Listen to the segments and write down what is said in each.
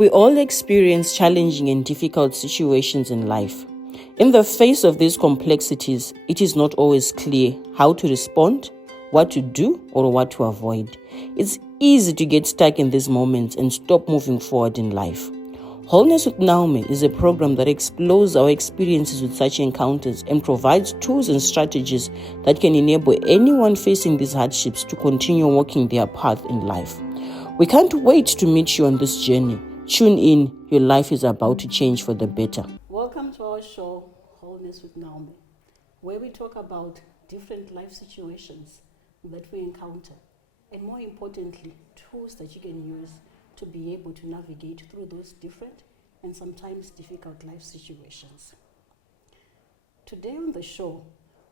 We all experience challenging and difficult situations in life. In the face of these complexities, it is not always clear how to respond, what to do, or what to avoid. It's easy to get stuck in these moments and stop moving forward in life. Wholeness with Naomi is a program that explores our experiences with such encounters and provides tools and strategies that can enable anyone facing these hardships to continue walking their path in life. We can't wait to meet you on this journey. Tune in, your life is about to change for the better. Welcome to our show, Wholeness with Naomi, where we talk about different life situations that we encounter, and more importantly, tools that you can use to be able to navigate through those different and sometimes difficult life situations. Today on the show,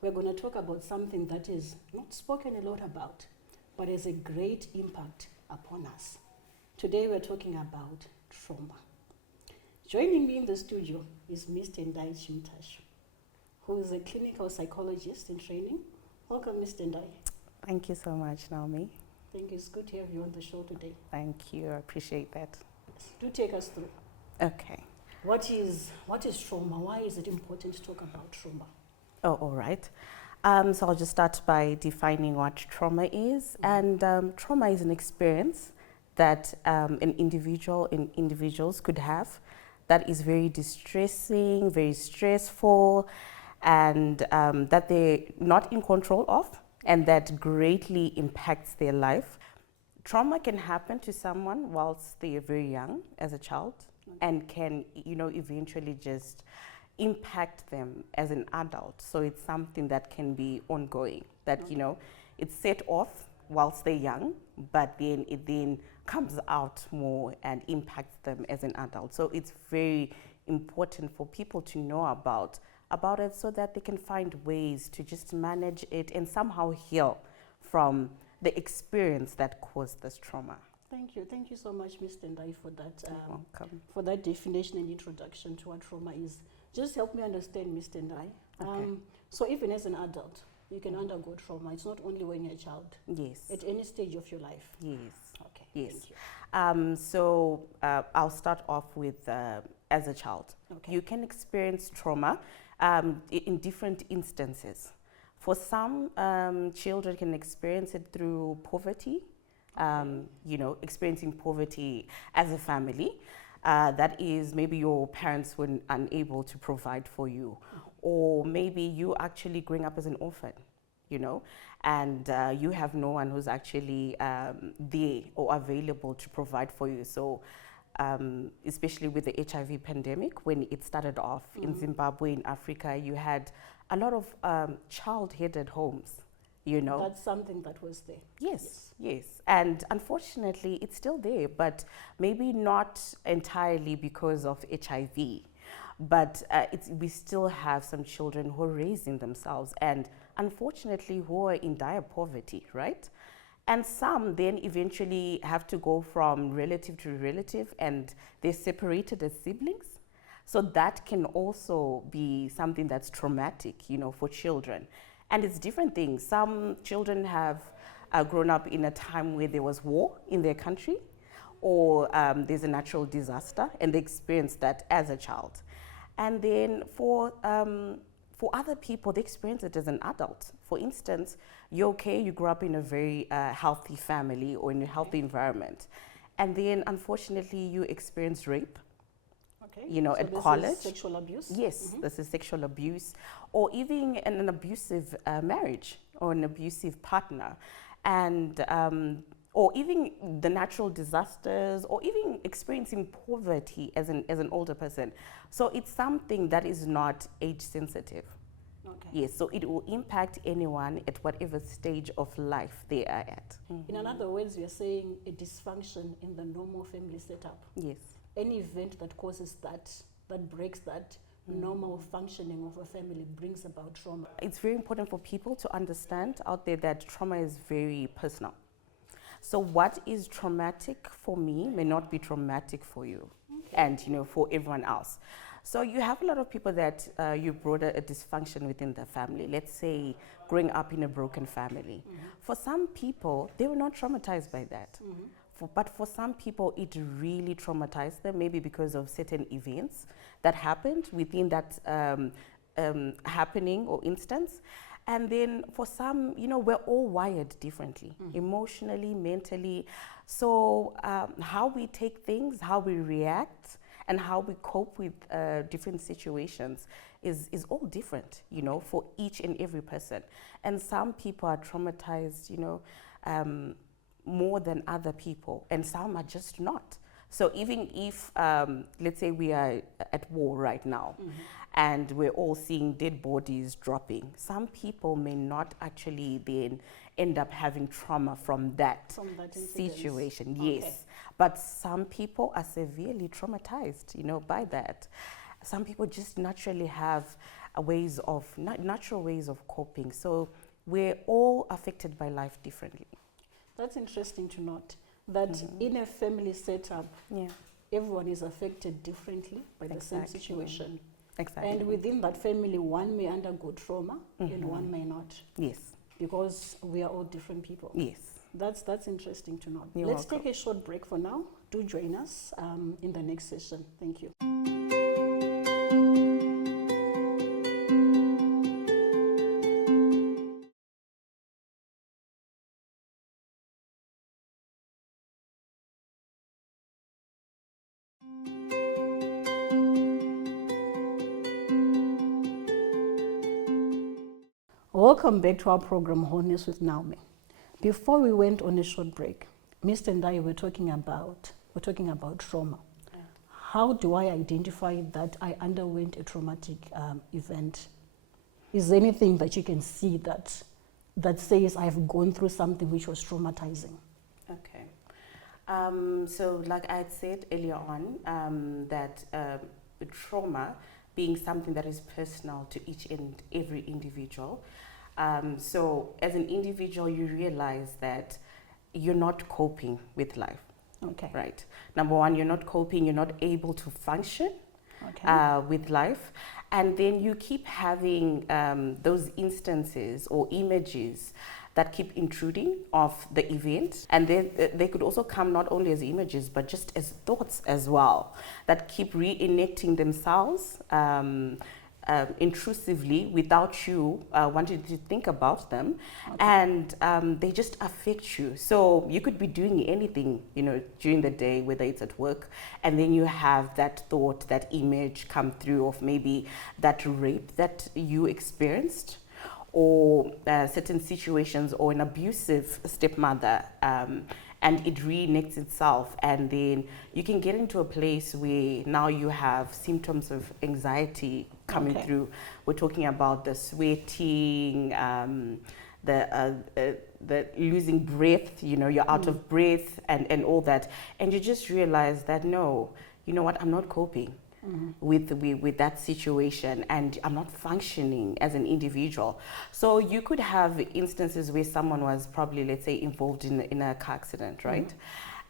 we're going to talk about something that is not spoken a lot about, but has a great impact upon us. Today we're talking about trauma. Joining me in the studio is Ms. Tendai Chimtashu, who is a clinical psychologist in training. Welcome, Ms. Tendai. Thank you so much, Naomi. Thank you. It's good to have you on the show today. Thank you. I appreciate that. Do take us through. Okay. What is trauma? Why is it important to talk about trauma? Oh, all right. So I'll just start by defining what trauma is. And trauma is an experience that individuals could have that is very distressing, very stressful, and that they're not in control of, and that greatly impacts their life. Trauma can happen to someone whilst they're very young as a child, and can, eventually just impact them as an adult. So it's something that can be ongoing, that, it's set off whilst they're young, but then it then comes out more and impacts them as an adult. So it's very important for people to know about it so that they can find ways to just manage it and somehow heal from the experience that caused this trauma. Thank you. Thank you so much, Ms. Tendai, for that. Welcome. For that definition and introduction to what trauma is. Just help me understand, Ms. Tendai. Okay. So even as an adult, you can undergo trauma. It's not only when you're a child. Yes. At any stage of your life. Yes. Okay. Yes. Thank you. I'll start off with as a child. Okay. You can experience trauma in different instances. For some, children can experience it through poverty, experiencing poverty as a family. That is, maybe your parents were unable to provide for you, or maybe you actually growing up as an orphan, and you have no one who's actually there or available to provide for you. So especially with the HIV pandemic, when it started off in Zimbabwe, in Africa, you had a lot of child-headed homes, That's something that was there. Yes. And unfortunately, it's still there, but maybe not entirely because of HIV. But we still have some children who are raising themselves and unfortunately who are in dire poverty, right? And some then eventually have to go from relative to relative and they're separated as siblings. So that can also be something that's traumatic, for children. And it's different things. Some children have grown up in a time where there was war in their country, or there's a natural disaster and they experienced that as a child. And then for other people, they experience it as an adult. For instance, you grew up in a very healthy family or in a healthy environment. And then unfortunately, you experience rape. Okay. So at this college. Is sexual abuse? Yes, this is sexual abuse, or even an abusive marriage or an abusive partner, and or even the natural disasters, or even experiencing poverty as an older person. So it's something that is not age sensitive. Okay. Yes, so it will impact anyone at whatever stage of life they are at. In other words, we are saying a dysfunction in the normal family setup. Yes. Any event that causes that breaks that normal functioning of a family brings about trauma. It's very important for people to understand out there that trauma is very personal. So what is traumatic for me may not be traumatic for you, and for everyone else. So you have a lot of people that you brought a dysfunction within the family. Let's say growing up in a broken family. For some people, they were not traumatized by that. But for some people, it really traumatized them, maybe because of certain events that happened within that happening or instance. And then for some, we're all wired differently, emotionally, mentally. So how we take things, how we react, and how we cope with different situations is all different, for each and every person. And some people are traumatized, more than other people, and some are just not. So even if, let's say we are at war right now, and we're all seeing dead bodies dropping, some people may not actually then end up having trauma from that situation. Okay. Yes, but some people are severely traumatized, by that. Some people just naturally have natural ways of coping. So we're all affected by life differently. That's interesting to note that in a family setup, everyone is affected differently by the same situation. Exactly. And within that family, one may undergo trauma and one may not. Yes. Because we are all different people. Yes. That's interesting to note. You're Let's welcome. take a short break for now. Do join us in the next session. Thank you. Welcome back to our program, Wholeness with Naomi. Before we went on a short break, Mr. and I were talking about trauma. Yeah. How do I identify that I underwent a traumatic event? Is there anything that you can see that says I've gone through something which was traumatizing? Okay. So like I had said earlier on, that trauma being something that is personal to each and every individual. So as an individual, you realize that you're not coping with life. Okay. Right. Number one, you're not coping, you're not able to function with life. And then you keep having those instances or images that keep intruding of the event. And then they could also come not only as images, but just as thoughts as well, that keep reenacting themselves intrusively without you wanting to think about them. And they just affect you. So you could be doing anything, during the day, whether it's at work, and then you have that thought, that image come through of maybe that rape that you experienced, or certain situations, or an abusive stepmother, and it reenacts itself, and then you can get into a place where now you have symptoms of anxiety coming through. We're talking about the sweating, the losing breath, you're out of breath, and all that, and you just realize that no, you know what, I'm not coping with that situation, and I'm not functioning as an individual. So you could have instances where someone was probably, let's say, involved in a car accident, right?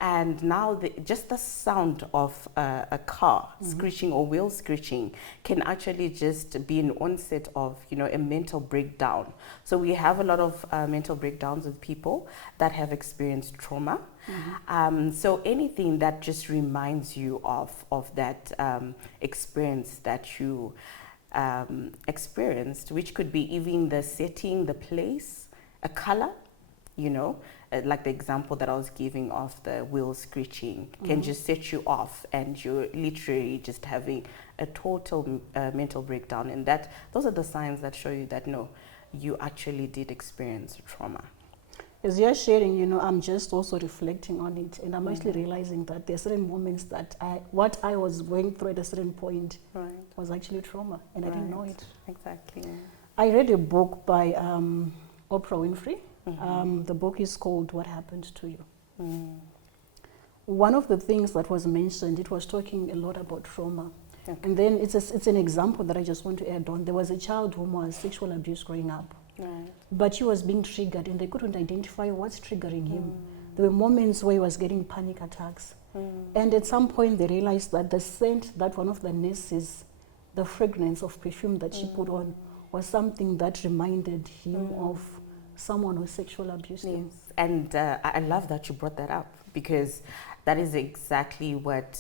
And now just the sound of a car screeching or wheel screeching can actually just be an onset of, a mental breakdown. So we have a lot of mental breakdowns with people that have experienced trauma. So anything that just reminds you of that experience that you experienced, which could be even the setting, the place, a color, like the example that I was giving of the wheel screeching can just set you off, and you're literally just having a total mental breakdown. And those are the signs that show you that no, you actually did experience trauma. As you're sharing, I'm just also reflecting on it, and I'm actually realizing that there are certain moments that what I was going through at a certain point was actually trauma, and I didn't know it. Exactly. I read a book by Oprah Winfrey. The book is called What Happened to You. One of the things that was mentioned, it was talking a lot about trauma. And then it's an example that I just want to add on. There was a child who was sexual abuse growing up. But he was being triggered, and they couldn't identify what's triggering him. There were moments where he was getting panic attacks. And at some point they realized that the scent that one of the nurses, the fragrance of perfume that she put on, was something that reminded him of someone who sexually abused him. And I love that you brought that up, because that is exactly what,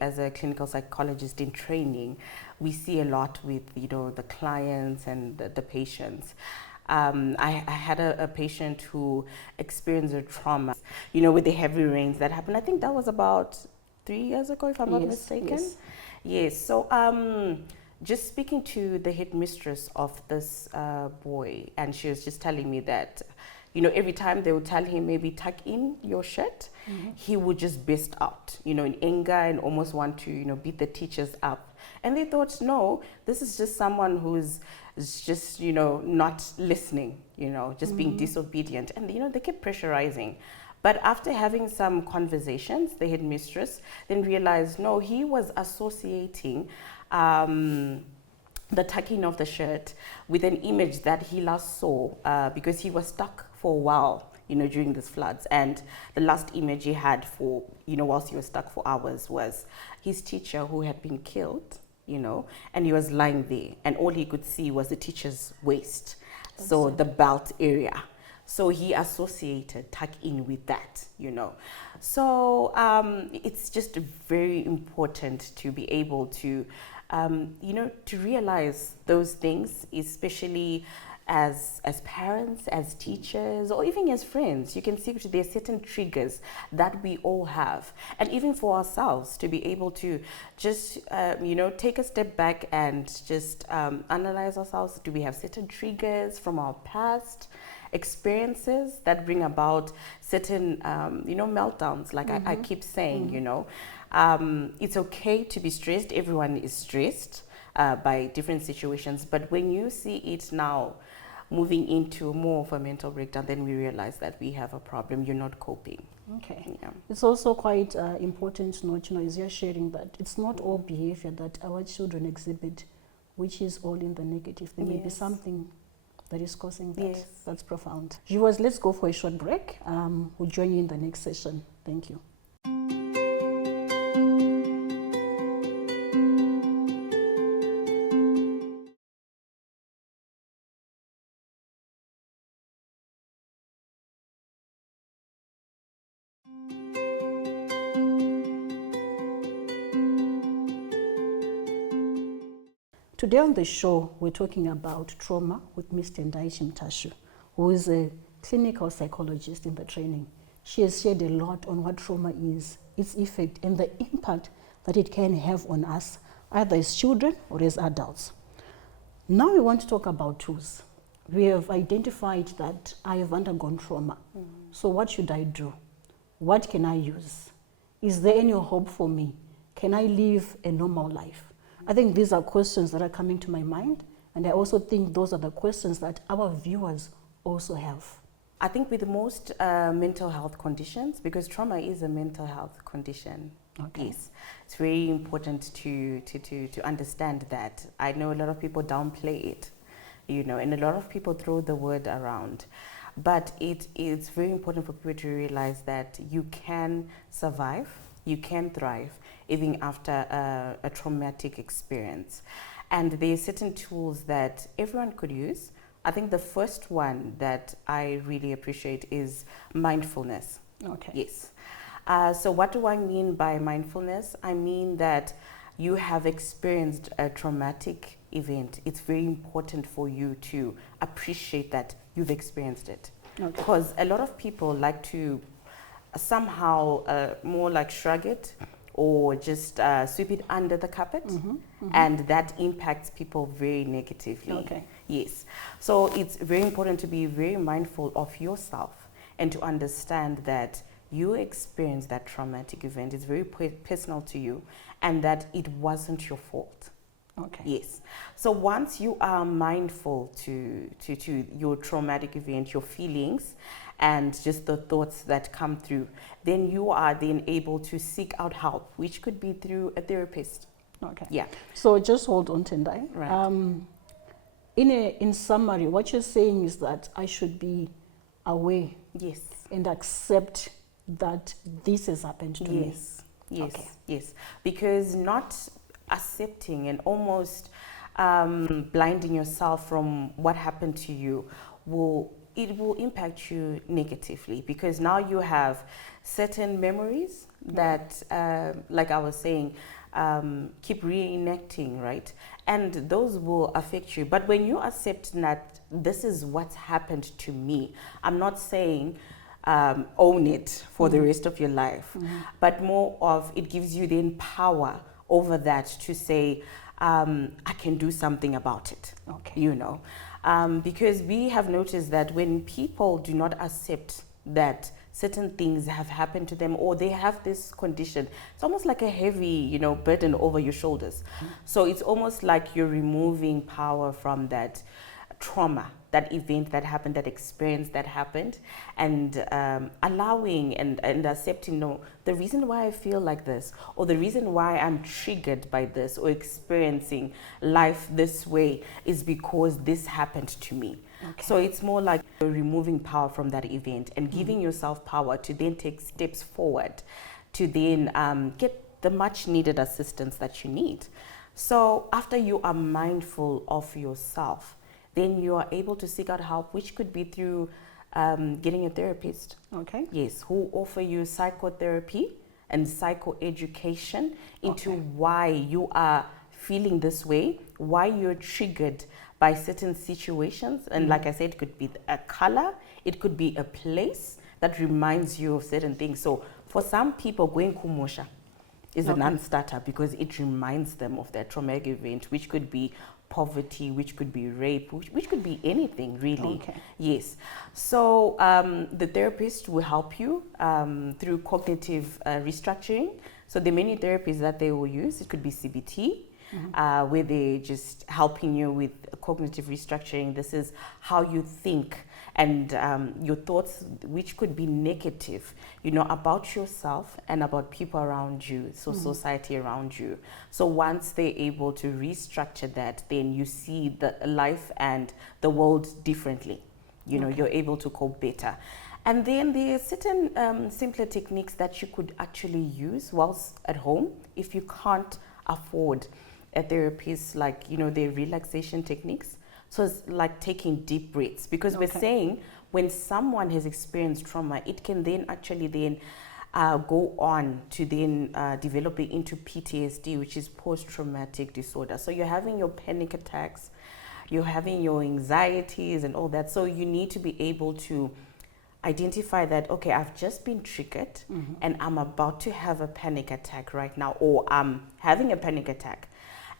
as a clinical psychologist in training, we see a lot with, the clients and the patients. I had a patient who experienced a trauma, with the heavy rains that happened. I think that was about 3 years ago, if I'm not mistaken. Yes. So just speaking to the headmistress of this boy, and she was just telling me that, every time they would tell him maybe tuck in your shirt, he would just burst out, in anger and almost want to, beat the teachers up. And they thought, no, this is just someone who's just, not listening, just being disobedient. And, they kept pressurizing. But after having some conversations, the headmistress then realized, no, he was associating the tucking of the shirt with an image that he last saw because he was stuck for a while, during these floods. And the last image he had for, whilst he was stuck for hours was his teacher who had been killed, and he was lying there. And all he could see was the teacher's waist, so the belt area. So he associated tuck in with that, So it's just very important to be able to, to realize those things, especially as parents, as teachers, or even as friends. You can see there are certain triggers that we all have. And even for ourselves, to be able to just, take a step back and just analyze ourselves. Do we have certain triggers from our past experiences that bring about certain, meltdowns, like I keep saying, it's okay to be stressed. Everyone is stressed by different situations. But when you see it now moving into more of a mental breakdown, then we realize that we have a problem. You're not coping. Okay. Yeah. It's also quite important to note, as you're sharing, that it's not all behavior that our children exhibit, which is all in the negative. There may be something that is causing that. Yes. That's profound. Viewers, let's go for a short break. We'll join you in the next session. Thank you. Today on the show, we're talking about trauma with Ms. Tendai Chimtashu, who is a clinical psychologist in the training. She has shared a lot on what trauma is, its effect, and the impact that it can have on us, either as children or as adults. Now we want to talk about tools. We have identified that I have undergone trauma. So what should I do? What can I use? Is there any hope for me? Can I live a normal life? I think these are questions that are coming to my mind, and I also think those are the questions that our viewers also have. I think with most mental health conditions, because trauma is a mental health condition, yes, it's very important to understand that. I know a lot of people downplay it, and a lot of people throw the word around. But it's very important for people to realize that you can survive, you can thrive, even after a traumatic experience. And there are certain tools that everyone could use. I think the first one that I really appreciate is mindfulness. Okay. Yes. So what do I mean by mindfulness? I mean that you have experienced a traumatic event. It's very important for you to appreciate that you've experienced it. Okay. Because a lot of people like to somehow more like shrug it or just sweep it under the carpet, and that impacts people very negatively. Okay. Yes. So it's very important to be very mindful of yourself and to understand that you experienced that traumatic event. It's very personal to you, and that it wasn't your fault. Okay. Yes. So once you are mindful to your traumatic event, your feelings, and just the thoughts that come through, then you are then able to seek out help, which could be through a therapist. Okay. Yeah. So just hold on, Tendai. Right. In summary, what you're saying is that I should be aware, Yes. and accept that this has happened to me. Yes. Yes. Okay. Yes. Because not accepting and almost blinding yourself from what happened to you will it will impact you negatively, because now you have certain memories that, like I was saying, keep reenacting, right? And those will affect you. But when you accept that this is what's happened to me, I'm not saying own it for the rest of your life, but more of it gives you then power over that to say, I can do something about it. Okay. You know, because we have noticed that when people do not accept that certain things have happened to them, or they have this condition, it's almost like a heavy, you know, burden over your shoulders. So it's almost like you're removing power from that trauma, that event that happened, that experience that happened, and allowing and accepting, no, the reason why I feel like this, or the reason why I'm triggered by this, or experiencing life this way, is because this happened to me. Okay. So it's more like you're removing power from that event and giving yourself power to then take steps forward, to then get the much needed assistance that you need. So after you are mindful of yourself, then you are able to seek out help, which could be through getting a therapist. Okay. Yes, who offer you psychotherapy and psychoeducation into Okay. why you are feeling this way, why you're triggered by certain situations. And like I said, it could be a color, it could be a place that reminds you of certain things. So for some people, going kumosha is a non-starter because it reminds them of that traumatic event, which could be poverty, which could be rape, which could be anything really. Okay. Yes. So the therapist will help you through cognitive restructuring. So the many therapies that they will use, it could be CBT, where they're just helping you with cognitive restructuring. This is how you think and your thoughts, which could be negative, you know, about yourself and about people around you, so society around you. So once they're able to restructure that, then you see the life and the world differently. You know, you're able to cope better. And then there are certain simpler techniques that you could actually use whilst at home if you can't afford a therapist, like, you know, the relaxation techniques. So it's like taking deep breaths, because we're saying when someone has experienced trauma, it can then actually then go on to then developing into PTSD, which is post-traumatic disorder. So you're having your panic attacks, you're having your anxieties and all that. So you need to be able to identify that, okay, I've just been triggered and I'm about to have a panic attack right now, or I'm having a panic attack.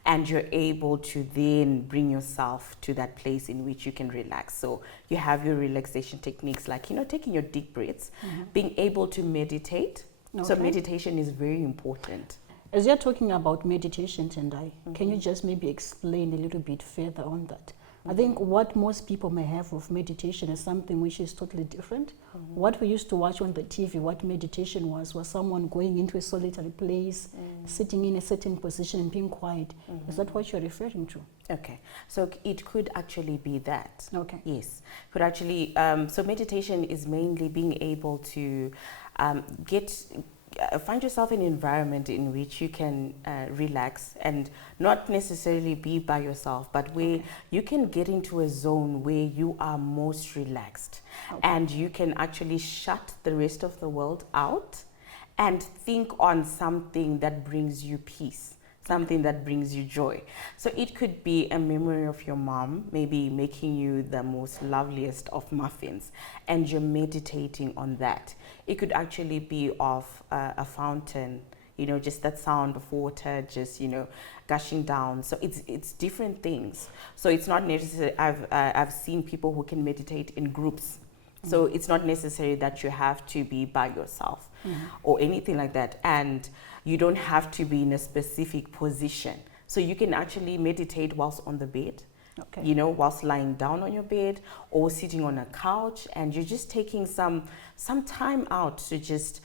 And you're able to then bring yourself to that place in which you can relax. So you have your relaxation techniques, like, you know, taking your deep breaths, being able to meditate. So meditation is very important. As you're talking about meditation, Tendai, can you just maybe explain a little bit further on that? I think what most people may have of meditation is something which is totally different. What we used to watch on the TV, what meditation was someone going into a solitary place, sitting in a certain position and being quiet. Is that what you're referring to? Okay, so it could actually be that. Okay. Yes, could actually, so meditation is mainly being able to find yourself in an environment in which you can relax and not necessarily be by yourself, but where you can get into a zone where you are most relaxed and you can actually shut the rest of the world out and think on something that brings you peace, something that brings you joy. So it could be a memory of your mom, maybe making you the most loveliest of muffins, and you're meditating on that. It could actually be of a fountain, you know, just that sound of water, just, you know, gushing down. So it's different things. So it's not necessary. I've seen people who can meditate in groups. So it's not necessary that you have to be by yourself or anything like that. And you don't have to be in a specific position. So you can actually meditate whilst on the bed, you know, whilst lying down on your bed or sitting on a couch, and you're just taking some time out to just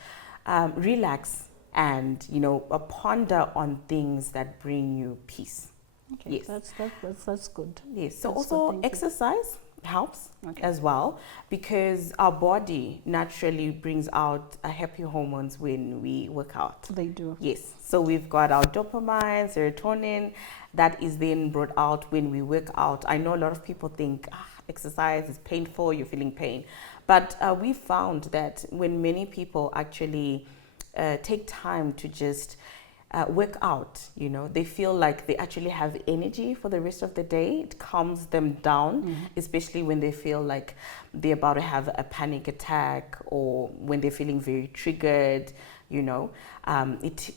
relax and, you know, ponder on things that bring you peace. Okay, Yes. that's good. Yes. So That's also good, thank you. exercise helps as well, because our body naturally brings out happy hormones when we work out. They do. Yes. So we've got our dopamine, serotonin, that is then brought out when we work out. I know a lot of people think, exercise is painful, you're feeling pain. But we found that when many people actually take time to just work out, you know, they feel like they actually have energy for the rest of the day. It calms them down, especially when they feel like they're about to have a panic attack or when they're feeling very triggered, you know.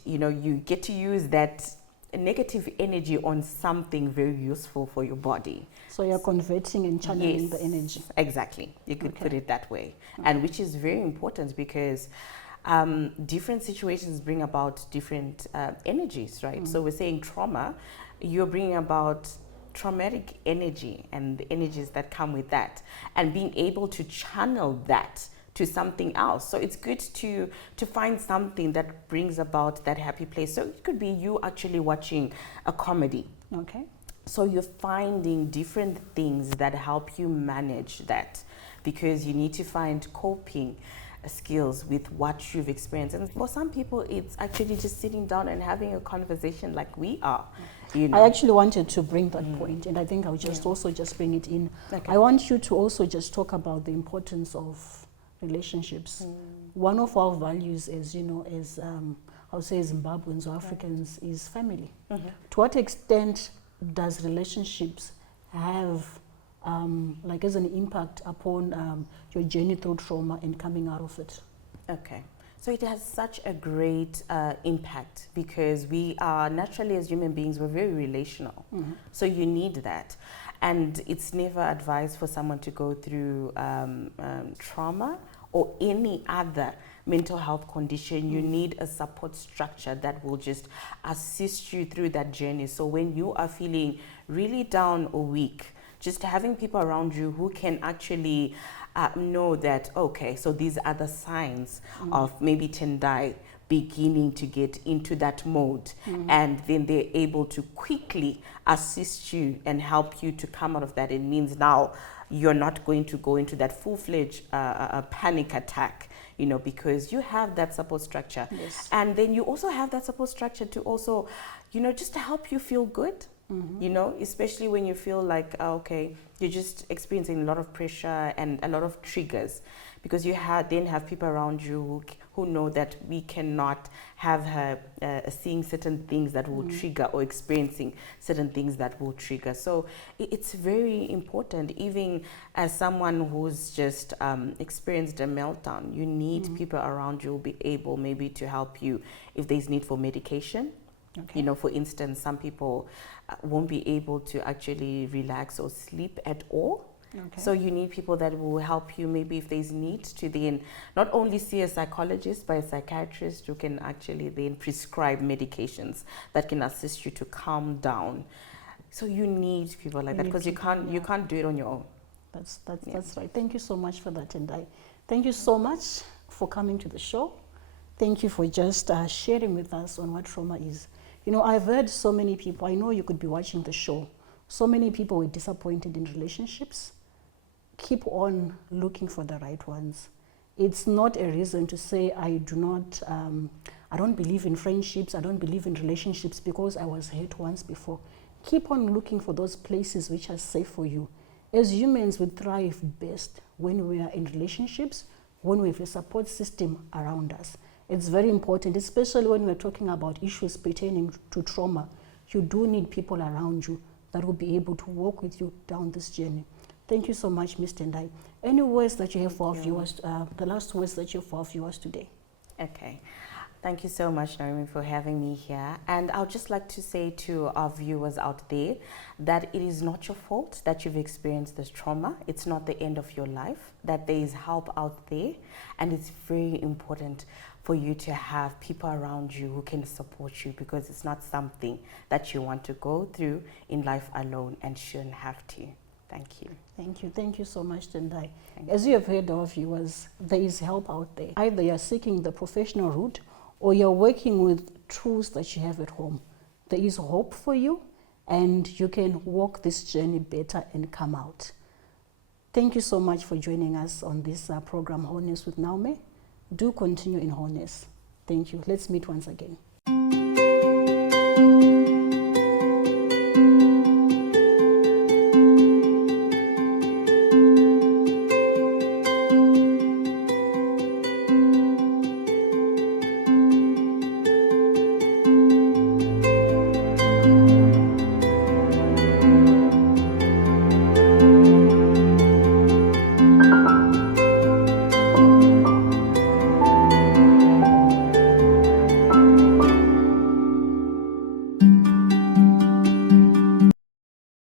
You get to use that negative energy on something very useful for your body. So you're converting and channeling the energy. Exactly. You could put it that way. And which is very important because different situations bring about different energies, right? So we're saying trauma, you're bringing about traumatic energy and the energies that come with that, and being able to channel that to something else. So it's good to find something that brings about that happy place. So it could be you actually watching a comedy. Okay. So you're finding different things that help you manage that, because you need to find coping skills with what you've experienced. And for some people, it's actually just sitting down and having a conversation like we are. You know. I actually wanted to bring that point, and I think I'll just also just bring it in. Okay. I want you to also just talk about the importance of relationships. One of our values, as you know, as I would say Zimbabweans or Africans, is family. To what extent does relationships have like as an impact upon your journey through trauma and coming out of it? Okay. So it has such a great impact because we are naturally, as human beings, we're very relational. So you need that. And it's never advised for someone to go through trauma or any other mental health condition. You need a support structure that will just assist you through that journey. So when you are feeling really down or weak, just having people around you who can actually know that, okay, so these are the signs of maybe Tendai beginning to get into that mode, and then they're able to quickly assist you and help you to come out of that. It means now you're not going to go into that full-fledged panic attack, you know, because you have that support structure. Yes. And then you also have that support structure to also, you know, just to help you feel good. You know, especially when you feel like, okay, you're just experiencing a lot of pressure and a lot of triggers, because you then have people around you who know that we cannot have her seeing certain things that will trigger, or experiencing certain things that will trigger. So it's very important, even as someone who's just experienced a meltdown, you need people around you who will be able maybe to help you if there's need for medication. Okay. You know, for instance, some people won't be able to actually relax or sleep at all. Okay. So you need people that will help you, maybe if there's need to then not only see a psychologist, but a psychiatrist who can actually then prescribe medications that can assist you to calm down. So you need people like that, because you can't do it on your own. That's right. Thank you so much for that, and thank you so much for coming to the show. Thank you for just sharing with us on what trauma is. You know, I've heard so many people, I know you could be watching the show, so many people were disappointed in relationships. Keep on looking for the right ones. It's not a reason to say I don't believe in friendships, I don't believe in relationships because I was hurt once before. Keep on looking for those places which are safe for you. As humans, we thrive best when we are in relationships, when we have a support system around us. It's very important, especially when we're talking about issues pertaining to trauma. You do need people around you that will be able to walk with you down this journey. Thank you so much, Ms. Tendai. Any words that you have for our viewers, the last words that you have for our viewers today? Okay. Thank you so much, Naomi, for having me here. And I'd just like to say to our viewers out there that it is not your fault that you've experienced this trauma. It's not the end of your life, that there is help out there. And it's very important for you to have people around you who can support you, because it's not something that you want to go through in life alone and shouldn't have to. Thank you. Thank you. Thank you so much, Tendai. As you have heard, our viewers, there is help out there. Either you're seeking the professional route or you're working with tools that you have at home. There is hope for you, and you can walk this journey better and come out. Thank you so much for joining us on this program, Wholeness with Naomi. Do continue in wholeness. Thank you. Let's meet once again.